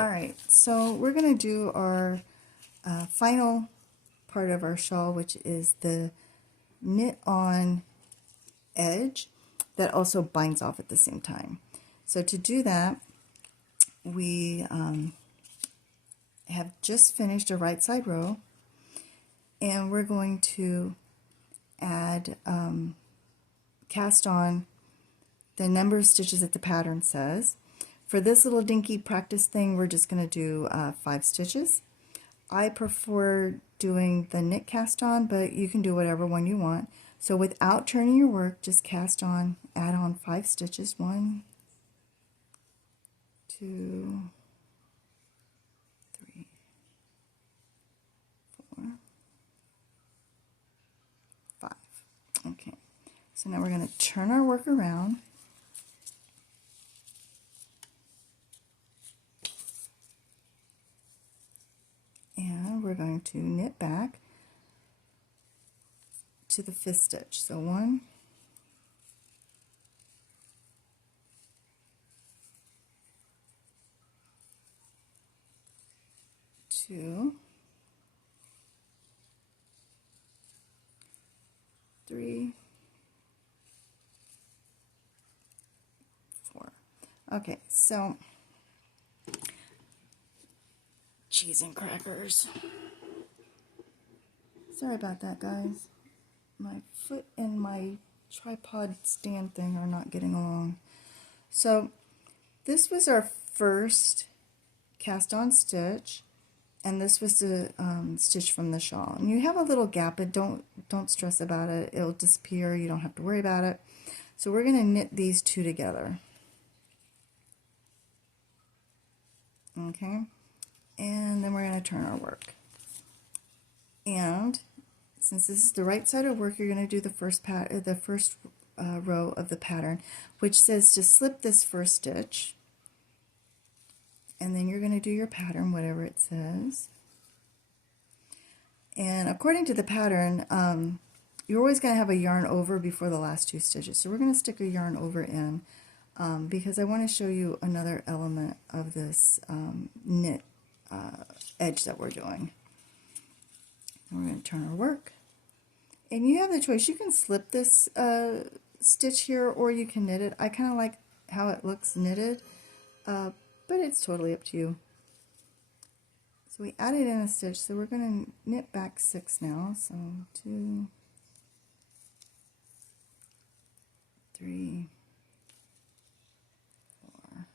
All right, so we're going to do our final part of our shawl, which is the knit on edge that also binds off at the same time. So to do that, we have just finished a right side row, and we're going to add cast on the number of stitches that the pattern says. For this little dinky practice thing, we're just going to do 5 stitches. I prefer doing the knit cast on, but you can do whatever one you want. So without turning your work, just cast on, add on 5 stitches. 1, 2, 3, 4, 5. Okay, so now we're going to turn our work around. And we're going to knit back to the 5th stitch. So 1, 2, 3, 4. Okay, so cheese and crackers. Sorry about that, guys. My foot and my tripod stand thing are not getting along. So this was our first cast on stitch, and this was the stitch from the shawl. And you have a little gap, but don't stress about it. It'll disappear. You don't have to worry about it. So we're going to knit these two together. Okay, and then we're going to turn our work. And since this is the right side of work, you're going to do the first row of the pattern, which says to slip this first stitch, and then you're going to do your pattern, whatever it says. And according to the pattern, you're always going to have a yarn over before the last 2 stitches. So we're going to stick a yarn over in because I want to show you another element of this knit edge that we're doing. And we're going to turn our work. And you have the choice. You can slip this stitch here, or you can knit it. I kind of like how it looks knitted, but it's totally up to you. So we added in a stitch, so we're going to knit back 6 now. So 2, 3, 4,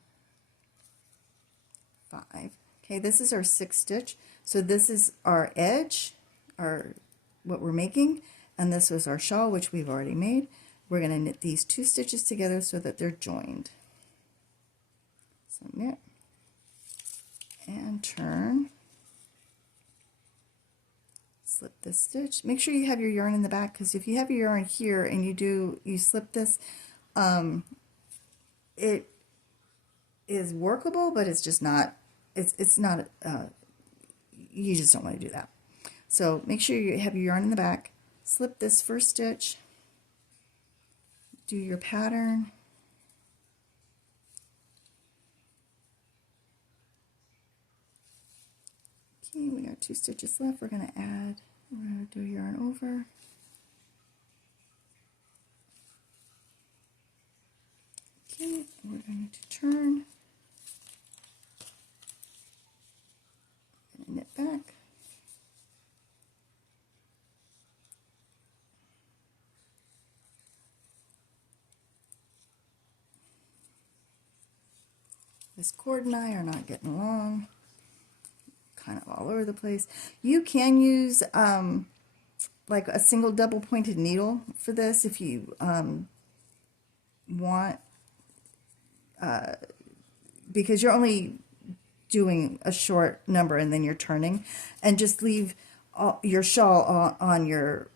5. Okay, this is our 6th stitch. So this is our edge, what we're making, and this was our shawl, which we've already made. We're going to knit these 2 stitches together so that they're joined. So knit and turn, slip this stitch. Make sure you have your yarn in the back, because if you have your yarn here and you slip this, it is workable, but it's just not, it's not, you just don't want to do that. So make sure you have your yarn in the back, slip this first stitch, do your pattern, okay, we got 2 stitches left. We're going to do yarn over, okay, we're going to turn, knit back, this cord and I are not getting along, kind of all over the place. You can use like a single double pointed needle for this if you want, because you're only doing a short number and then you're turning, and just leave your shawl on your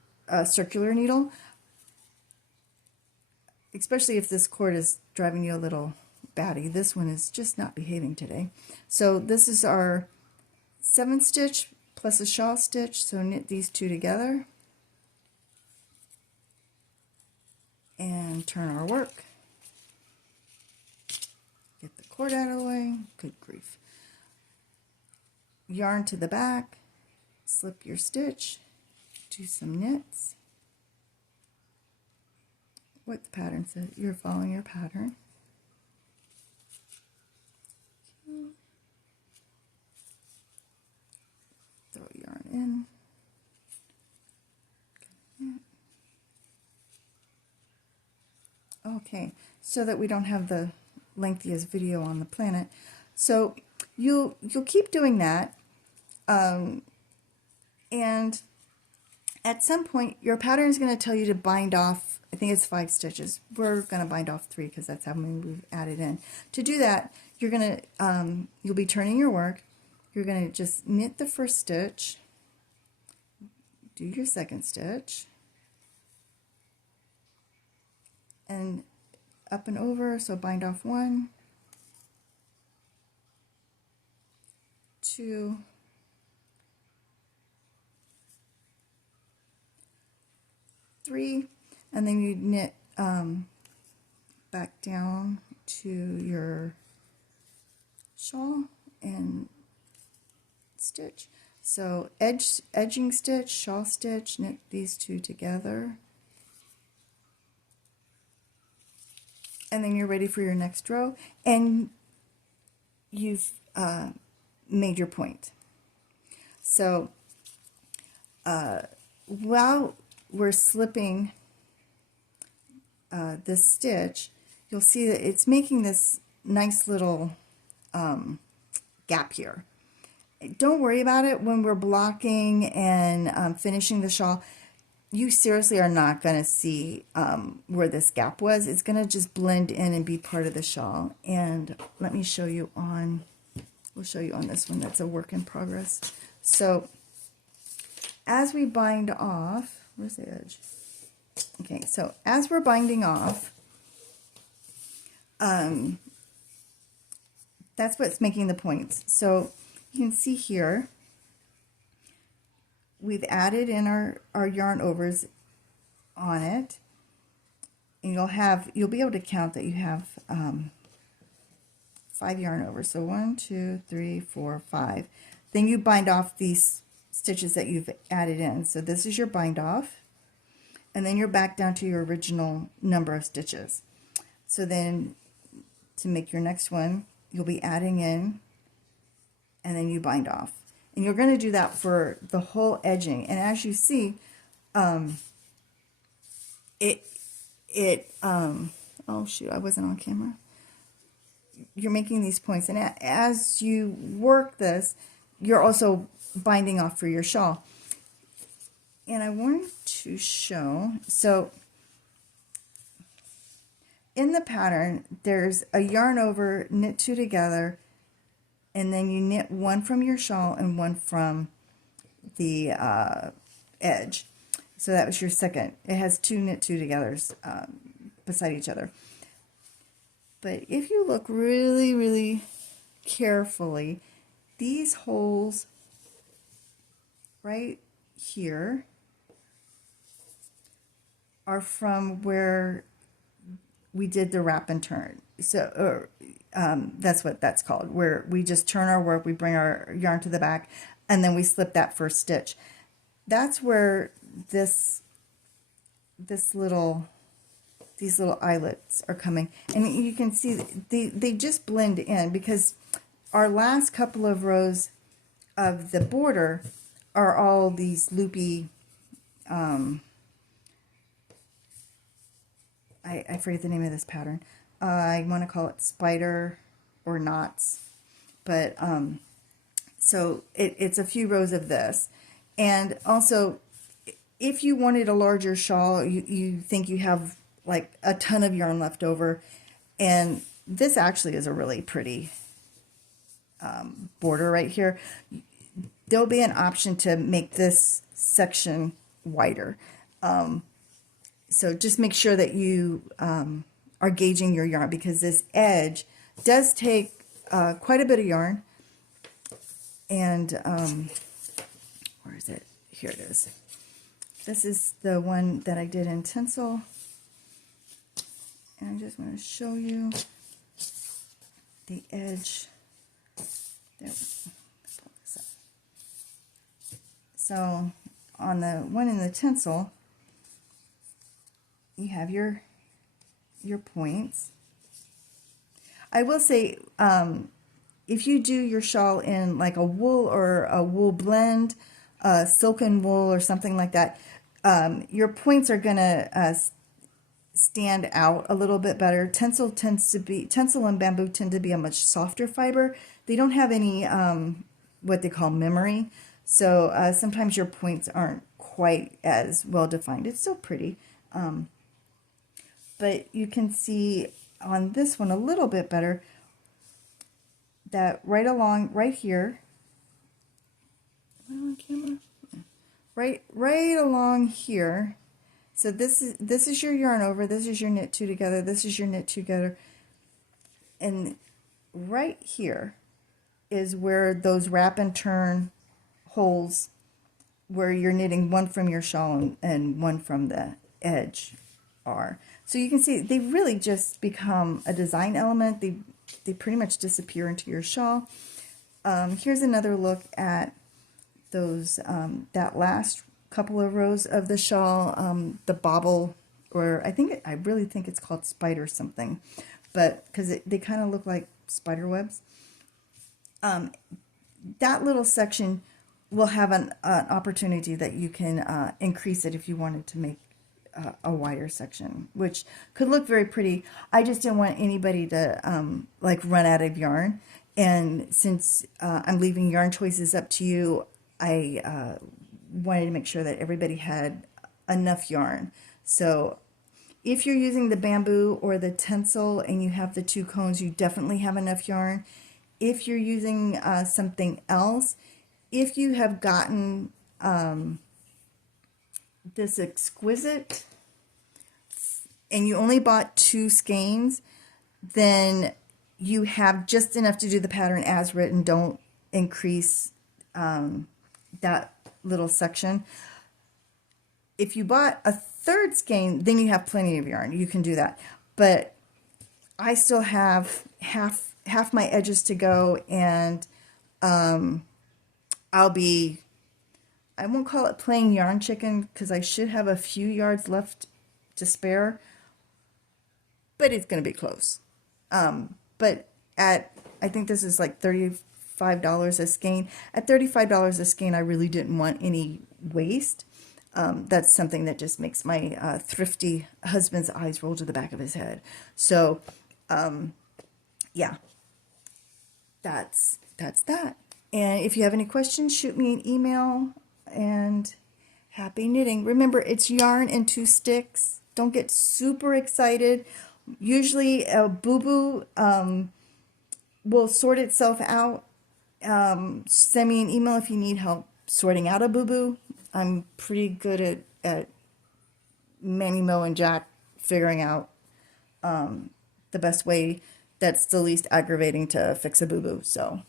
circular needle, especially if this cord is driving you a little batty. This one is just not behaving today. So this is our 7th stitch plus a shawl stitch, so knit these 2 together and turn our work. Get the cord out of the way. Good grief. yarn to the back, slip your stitch, do some knits. What the pattern says, you're following your pattern. Throw yarn in. Okay, so that we don't have the lengthiest video on the planet. So you'll keep doing that, and at some point your pattern is going to tell you to bind off, I think it's 5 stitches. We're going to bind off 3 because that's how many we've added in. To do that, you're going to you'll be turning your work. You're going to just knit the first stitch, do your second stitch, and up and over, so bind off 1, 2, 3, and then you knit back down to your shawl and stitch. So edging stitch, shawl stitch, knit these 2 together, and then you're ready for your next row, and you've made your point. So while we're slipping this stitch, you'll see that it's making this nice little gap here. Don't worry about it when we're blocking and finishing the shawl. You seriously are not going to see where this gap was. It's going to just blend in and be part of the shawl. And let me show you on, we'll show you on this one that's a work in progress. So as we bind off, where's the edge? Okay, so as we're binding off, that's what's making the points. So you can see here, we've added in our yarn overs on it, and you'll be able to count that you have 5 yarn overs. So 1, 2, 3, 4, 5. Then you bind off these stitches that you've added in. So this is your bind off, and then you're back down to your original number of stitches. So then to make your next one, you'll be adding in, and then you bind off. And you're going to do that for the whole edging. And as you see, oh shoot, I wasn't on camera. You're making these points, and as you work this, you're also binding off for your shawl. And I wanted to show, so in the pattern, there's a yarn over, knit 2 together, and then you knit 1 from your shawl and 1 from the edge. So that was your second. It has 2 knit 2 togethers beside each other. But if you look really, really carefully, these holes right here are from where we did the wrap and turn. So that's what that's called, where we just turn our work, we bring our yarn to the back, and then we slip that first stitch. That's where these little eyelets are coming, and you can see they just blend in, because our last couple of rows of the border are all these loopy, I forget the name of this pattern. I want to call it spider or knots, but so it's a few rows of this. And also, if you wanted a larger shawl, you think you have like a ton of yarn left over, and this actually is a really pretty border right here, there'll be an option to make this section wider. So just make sure that you are gauging your yarn, because this edge does take quite a bit of yarn. And where is it? Here it is. This is the one that I did in tinsel. And I just want to show you the edge. There. Let's pull this up. So on the one in the tinsel, you have your points. I will say, if you do your shawl in like a wool or a wool blend, silken wool or something like that, your points are gonna stand out a little bit better. Tinsel and bamboo tend to be a much softer fiber. They don't have any what they call memory, so sometimes your points aren't quite as well defined. It's still pretty, but you can see on this one a little bit better that right here, on camera, right along here. So this is your yarn over, this is your knit two together, this is your knit two together, and right here is where those wrap and turn holes, where you're knitting one from your shawl and one from the edge are. So you can see they really just become a design element. They pretty much disappear into your shawl. Here's another look at those that last couple of rows of the shawl, the bobble, or I really think it's called spider something, but because they kind of look like spider webs. That little section will have an opportunity that you can increase it if you wanted to make a wider section, which could look very pretty. I just didn't want anybody to like run out of yarn, and since I'm leaving yarn choices up to you, I wanted to make sure that everybody had enough yarn. So if you're using the bamboo or the tinsel and you have the two cones, you definitely have enough yarn. If you're using something else, if you have gotten this exquisite and you only bought 2 skeins, then you have just enough to do the pattern as written. Don't increase that little section. If you bought a 3rd skein, then you have plenty of yarn. You can do that. But I still have half my edges to go, and I won't call it playing yarn chicken because I should have a few yards left to spare, but it's going to be close. But I think this is like $35 a skein. At $35 a skein, I really didn't want any waste. That's something that just makes my thrifty husband's eyes roll to the back of his head. So, yeah, that's that. And if you have any questions, shoot me an email, and happy knitting. Remember, it's yarn and 2 sticks. Don't get super excited. Usually a boo-boo will sort itself out. Send me an email if you need help sorting out a boo-boo. I'm pretty good at Mammy Mo and Jack figuring out the best way that's the least aggravating to fix a boo-boo. So